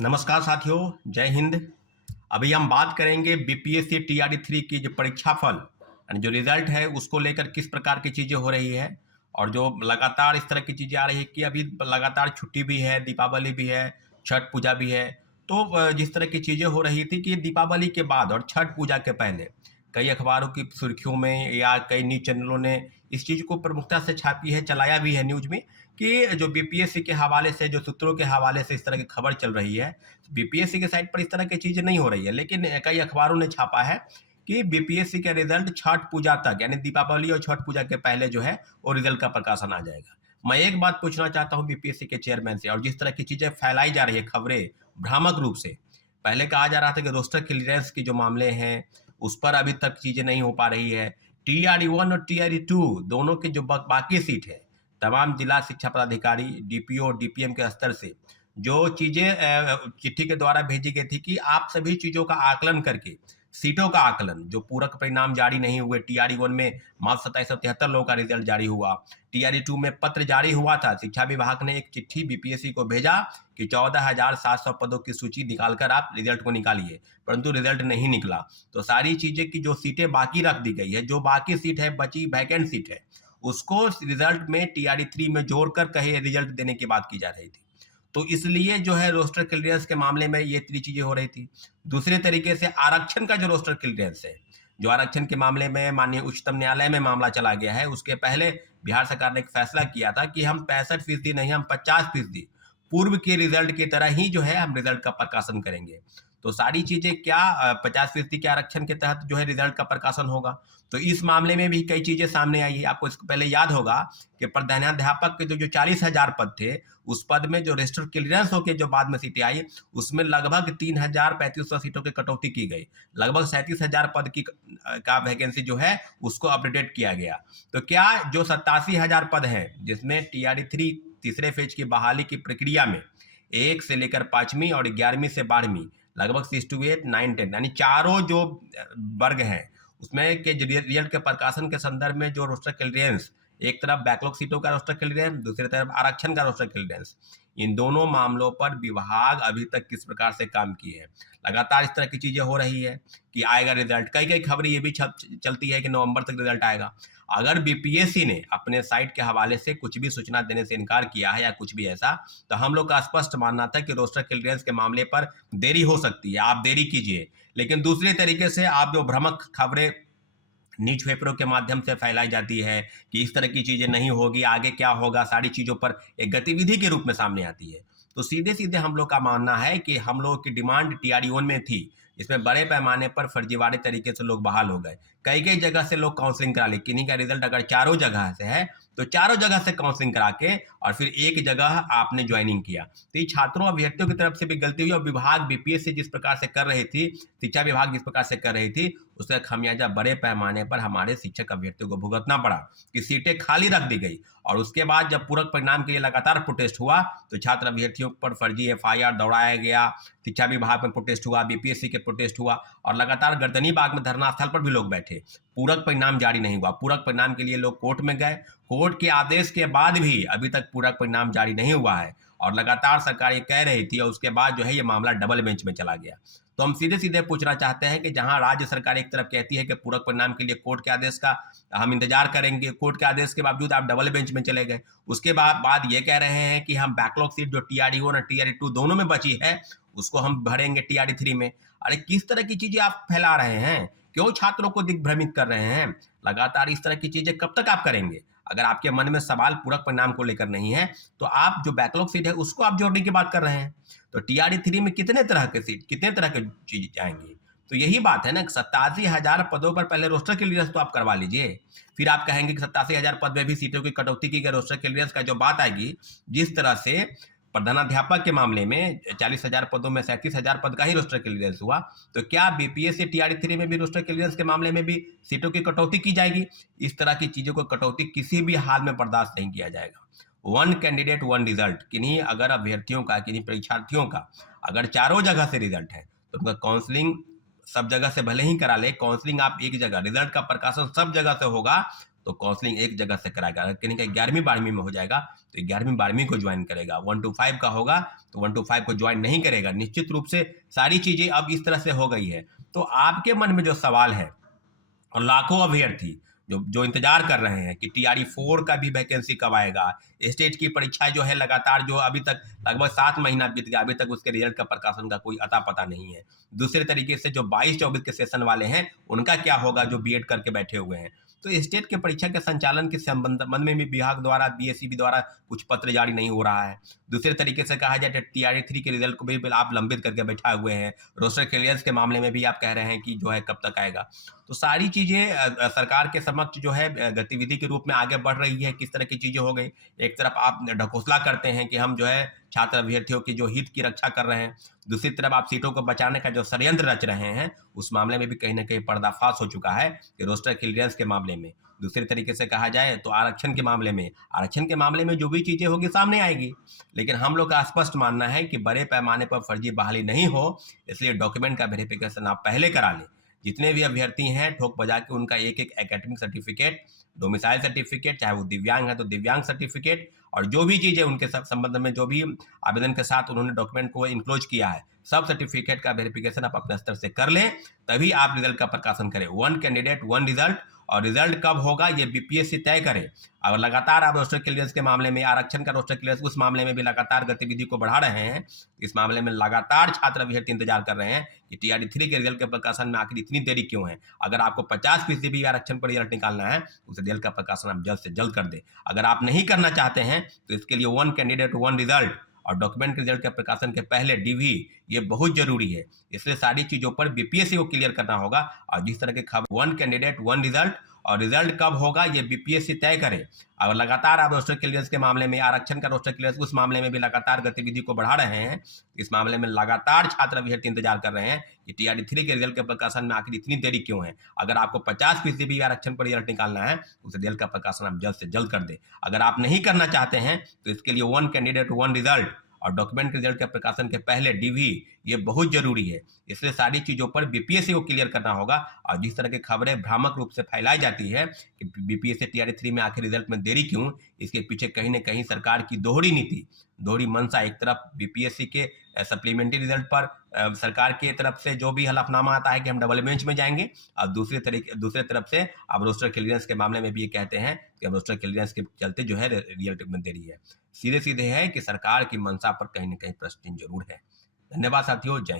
नमस्कार साथियों, जय हिंद। अभी हम बात करेंगे बीपीएससी टीआरई 3 की जो परीक्षा फल यानी जो रिजल्ट है उसको लेकर किस प्रकार की चीज़ें हो रही है और जो लगातार इस तरह की चीज़ें आ रही है कि अभी लगातार छुट्टी भी है, दीपावली भी है, छठ पूजा भी है। तो जिस तरह की चीज़ें हो रही थी कि दीपावली के बाद और छठ पूजा के पहले कई अखबारों की सुर्खियों में या कई न्यूज़ चैनलों ने इस चीज़ को प्रमुखता से छापी है, चलाया भी है न्यूज़ में कि जो बीपीएससी के हवाले से, जो सूत्रों के हवाले से इस तरह की खबर चल रही है। बीपीएससी के साइट पर इस तरह की चीज़ें नहीं हो रही है, लेकिन कई अखबारों ने छापा है कि बीपीएससी का रिजल्ट छठ पूजा तक यानी दीपावली और छठ पूजा के पहले जो है वो रिजल्ट का प्रकाशन आ जाएगा। मैं एक बात पूछना चाहता हूँ बीपीएससी के चेयरमैन से, और जिस तरह की चीज़ें फैलाई जा रही है खबरें भ्रामक रूप से, पहले कहा जा रहा था कि रोस्टर क्लियरेंस के जो मामले हैं उस पर अभी तक चीज़ें नहीं हो पा रही है। टीआरई 1 और टीआरई 2 दोनों के जो बाकी सीट है, तमाम जिला शिक्षा पदाधिकारी, डीपीओ और डीपीएम के स्तर से जो चीज़ें चिट्ठी के द्वारा भेजी गई थी कि आप सभी चीज़ों का आकलन करके सीटों का आकलन, जो पूरक परिणाम जारी नहीं हुए, टीआरई 1 में मात्र 2773 लोगों का रिजल्ट जारी हुआ, टीआरई 2 में पत्र जारी हुआ था, शिक्षा विभाग ने एक चिट्ठी बीपीएससी को भेजा कि 14,700 पदों की सूची निकालकर आप रिजल्ट को निकालिए, परंतु रिजल्ट नहीं निकला। तो सारी चीज़ें की जो सीटें बाकी रख दी गई है, जो बाकी सीट है, बची वैकेंट सीट है, उसको रिजल्ट में टीआरई 3 में जोड़कर कहे रिजल्ट देने की बात की जा रही थी। तो इसलिए जो है रोस्टर क्लियरेंस के मामले में ये तीन चीजें हो रही थी। दूसरे तरीके से आरक्षण का जो रोस्टर क्लियरेंस है, जो आरक्षण के मामले में माननीय उच्चतम न्यायालय में मामला चला गया है, उसके पहले बिहार सरकार ने एक फैसला किया था कि हम 65% नहीं, हम 50% पूर्व के रिजल्ट की तरह ही जो है हम रिजल्ट का प्रकाशन करेंगे। तो सारी चीजें क्या 50% के आरक्षण के तहत जो है रिजल्ट का प्रकाशन होगा। तो इस मामले में भी कई चीजें सामने आई है। आपको इसको पहले याद होगा कि प्रधानाध्यापक के जो 40,000 पद थे, उस पद में जो रजिस्टर क्लियरेंस होकर जो बाद में सीटें आई, उसमें लगभग 3,3500 सीटों की कटौती की गई। लगभग 37,000 पद की का वैकेंसी जो है उसको अपडेट किया गया। तो क्या जो 87,000 पद हैं, जिसमें टीआरई 3 तीसरे फेज की बहाली की प्रक्रिया में 1 से लेकर 5वीं और 11वीं से 12वीं लगभग 6 to 8, 9, 10 यानी चारों जो वर्ग हैं, उसमें के रिजल्ट के प्रकाशन के संदर्भ में जो रोस्टर क्लियरेंस, एक तरफ बैकलॉग सीटों का रोस्टर क्लियरेंस, दूसरी तरफ आरक्षण का रोस्टर क्लियरेंस, इन दोनों मामलों पर विभाग अभी तक किस प्रकार से काम किए हैं। लगातार इस तरह की चीजें हो रही है कि आएगा रिजल्ट। कई कई खबरें ये भी चलती है कि नवंबर तक रिजल्ट आएगा। अगर बीपीएससी ने अपने साइट के हवाले से कुछ भी सूचना देने से इनकार किया है या कुछ भी ऐसा, तो हम लोग का स्पष्ट मानना था कि रोस्टर क्लियरेंस के मामले पर देरी हो सकती है, आप देरी कीजिए। लेकिन दूसरे तरीके से आप जो भ्रामक खबरें न्यूज पेपरों के माध्यम से फैलाई जाती है कि इस तरह की चीजें नहीं होगी, आगे क्या होगा, सारी चीजों पर एक गतिविधि के रूप में सामने आती है। तो सीधे सीधे हम लोग का मानना है कि हम लोग की डिमांड टीआरई 1 में थी, इसमें बड़े पैमाने पर फर्जीवाड़े तरीके से लोग बहाल हो गए। कई कई जगह से लोग काउंसलिंग करा ले, किन्हीं का रिजल्ट अगर चारों जगह से है तो चारों जगह से काउंसलिंग करा के और फिर एक जगह आपने ज्वाइनिंग किया। तो ये छात्रों अभ्यर्थियों की तरफ से भी गलती हुई और विभाग बीपीएससी जिस प्रकार से कर रही थी, शिक्षा विभाग जिस प्रकार से कर रही थी, उसका खमियाजा बड़े पैमाने पर हमारे शिक्षक अभ्यर्थियों को भुगतना पड़ा कि सीटें खाली रख दी गई। और उसके बाद जब पूरक परिणाम के लिए लगातार प्रोटेस्ट हुआ तो छात्र अभ्यर्थियों पर फर्जी एफआईआर दौड़ाया गया, शिक्षा विभाग में प्रोटेस्ट हुआ, बीपीएससी के प्रोटेस्ट हुआ और लगातार गर्दनी बाग में धरना स्थल पर भी लोग बैठे। पूरक परिणाम जारी नहीं हुआ। पूरक परिणाम के लिए लोग कोर्ट में गए, कोर्ट के आदेश के बाद भी अभी तक पूरक परिणाम जारी नहीं हुआ है और लगातार सरकार ये कह रही थी और उसके बाद जो है ये मामला डबल बेंच में चला गया। तो हम सीधे सीधे पूछना चाहते हैं कि जहां राज्य सरकार एक तरफ कहती है कि पूरक परिणाम के लिए कोर्ट के आदेश का हम इंतजार करेंगे, कोर्ट के आदेश के बावजूद आप डबल बेंच में चले गए। उसके बाद ये कह रहे हैं कि हम बैकलॉग सीट जो टीआरई 1 और टीआरई 2 दोनों में बची है उसको हम भरेंगे टीआरई 3 में। अरे किस तरह की चीजें आप फैला रहे हैं, क्यों छात्रों को दिग्भ्रमित कर रहे हैं? लगातार इस तरह की चीजें कब तक आप करेंगे? अगर आपके मन में सवाल पूरक परिणाम को लेकर नहीं है तो आप जो बैकलॉग सीट है उसको आप जोड़ने की बात कर रहे हैं। तो टीआरई 3 में कितने तरह के सीट, कितने तरह की चीज जाएंगी? तो यही बात है ना, 87,000 पदों पर पहले रोस्टर क्लियरेंस तो आप करवा लीजिए, फिर आप कहेंगे कि 87,000 पद में भी सीटों की कटौती की गई। रोस्टर क्लियरेंस का जो बात आएगी, जिस तरह से प्रधानाध्यापक के मामले में 40,000 पदों में 37,000 पद का ही रोस्टर क्लियरेंस हुआ, तो क्या बीपीएससी टीआरई 3 में भी रोस्टर क्लियरेंस के मामले में भी सीटों की कटौती की जाएगी? इस तरह की चीजों को कटौती किसी भी हाल में बर्दाश्त नहीं किया जाएगा। वन कैंडिडेट वन रिजल्ट, किन्हीं अगर अभ्यर्थियों का, किन्हीं परीक्षार्थियों का अगर चारों जगह से रिजल्ट है तो उनका काउंसलिंग सब जगह से भले ही करा ले, काउंसलिंग आप एक जगह, रिजल्ट का प्रकाशन सब जगह से होगा तो काउंसलिंग एक जगह से कराएगा। अगर कहीं का 11वीं 12वीं में हो जाएगा तो 11वीं 12वीं को ज्वाइन करेगा। 1 to 5 का होगा तो 1 to 5 को ज्वाइन नहीं करेगा। निश्चित रूप से सारी चीज़ें अब इस तरह से हो गई है। तो आपके मन में जो सवाल है, और लाखों अभ्यर्थी जो इंतजार कर रहे हैं कि टीआरई 4 का भी वैकेंसी कब आएगा, स्टेट की परीक्षाएं जो है लगातार जो अभी तक लगभग 7 महीना बीत गया, अभी तक उसके रिजल्ट का प्रकाशन का कोई अता पता नहीं है। दूसरे तरीके से जो 22-24 के सेशन वाले हैं उनका क्या होगा, जो बीएड करके बैठे हुए हैं। तो स्टेट के परीक्षा के संचालन के संबंध में भी विभाग द्वारा, बीएसईबी द्वारा कुछ पत्र जारी नहीं हो रहा है। दूसरे तरीके से कहा जाए तो टीआरई 3 के रिजल्ट को भी आप लंबित करके बैठा हुए हैं। रोस्टर क्लियरेंस के मामले में भी आप कह रहे हैं कि जो है कब तक आएगा। तो सारी चीज़ें सरकार के समक्ष जो है गतिविधि के रूप में आगे बढ़ रही है। किस तरह की चीज़ें हो गई, एक तरफ आप ढकोसला करते हैं कि हम जो है छात्र अभ्यर्थियों की जो हित की रक्षा कर रहे हैं, दूसरी तरफ आप सीटों को बचाने का जो षड्यंत्र रच रहे हैं, उस मामले में भी कहीं ना कहीं पर्दाफाश हो चुका है कि रोस्टर क्लियरेंस के मामले में। दूसरे तरीके से कहा जाए तो आरक्षण के मामले में जो भी चीज़ें होगी सामने आएगी। लेकिन हम लोग का स्पष्ट मानना है कि बड़े पैमाने पर फर्जी बहाली नहीं हो, इसलिए डॉक्यूमेंट का वेरिफिकेशन आप पहले करा लें। जितने भी अभ्यर्थी हैं ठोक बजा के उनका एक एक एकेडमिक सर्टिफिकेट, डोमिसाइल सर्टिफिकेट, चाहे वो दिव्यांग है तो दिव्यांग सर्टिफिकेट, और जो भी चीज़ें उनके संबंध में जो भी आवेदन के साथ उन्होंने डॉक्यूमेंट को इनक्लोज किया है, सब सर्टिफिकेट का वेरिफिकेशन आप अपने स्तर से कर लें, तभी आप रिजल्ट का प्रकाशन करें। 1 कैंडिडेट 1 रिजल्ट, और रिजल्ट कब होगा ये बीपीएससी तय करे। अगर लगातार आप रोस्टर क्लियरेंस के मामले में, आरक्षण का रोस्टर क्लियरेंस, उस मामले में भी लगातार गतिविधि को बढ़ा रहे हैं, इस मामले में लगातार छात्र अभ्यर्थी इंतजार कर रहे हैं कि टीआरई 3 के रिजल्ट के प्रकाशन में आखिर इतनी देरी क्यों है। अगर आपको 50% भी आरक्षण पर रिजल्ट निकालना है, उस रिजल्ट का प्रकाशन आप जल्द से जल्द कर दे। अगर आप नहीं करना चाहते हैं तो इसके लिए 1 कैंडिडेट 1 रिजल्ट और डॉक्यूमेंट के रिजल्ट के प्रकाशन के पहले डीवी, ये बहुत जरूरी है। इसलिए सारी चीजों पर बीपीएससी को क्लियर करना होगा। और जिस तरह के खबर 1 कैंडिडेट 1 रिजल्ट, और रिजल्ट कब होगा ये बीपीएससी तय करे। अगर लगातार आप रोस्टर क्लियरेंस के मामले में, आरक्षण का रोस्टर क्लियरेंस, उस मामले में भी लगातार गतिविधि को बढ़ा रहे हैं, इस मामले में लगातार छात्र अभ्यर्थी इंतजार कर रहे हैं कि टीआरई 3 के रिजल्ट के प्रकाशन में आखिर इतनी देरी क्यों है। अगर आपको 50% भी आरक्षण पर रिजल्ट निकालना है, उस रिजल्ट का प्रकाशन आप जल्द से जल्द कर दे। अगर आप नहीं करना चाहते हैं तो इसके लिए 1 कैंडिडेट 1 रिजल्ट और डॉक्यूमेंट के रिजल्ट के प्रकाशन के पहले डीवी, ये बहुत जरूरी है। इसलिए सारी चीजों पर बीपीएससी को क्लियर करना होगा। और जिस तरह की खबरें भ्रामक रूप से फैलाई जाती है कि बीपीएससी टीआरई 3 में आखिर रिजल्ट में देरी क्यों, इसके पीछे कहीं ना कहीं सरकार की दोहरी नीति, दोहरी मंशा, एक तरफ बीपीएससी के सप्लीमेंट्री रिजल्ट पर सरकार की तरफ से जो भी हलफनामा आता है कि हम डबल बेंच में जाएंगे, और दूसरे तरफ से अब रोस्टर क्लियरेंस के मामले में भी ये कहते हैं कि अब रोस्टर क्लियरेंस के चलते जो है रिजल्ट में देरी है। सीधे सीधे है कि सरकार की मंशा पर कहीं ना कहीं प्रश्न जरूर है। धन्यवाद साथियों, जय।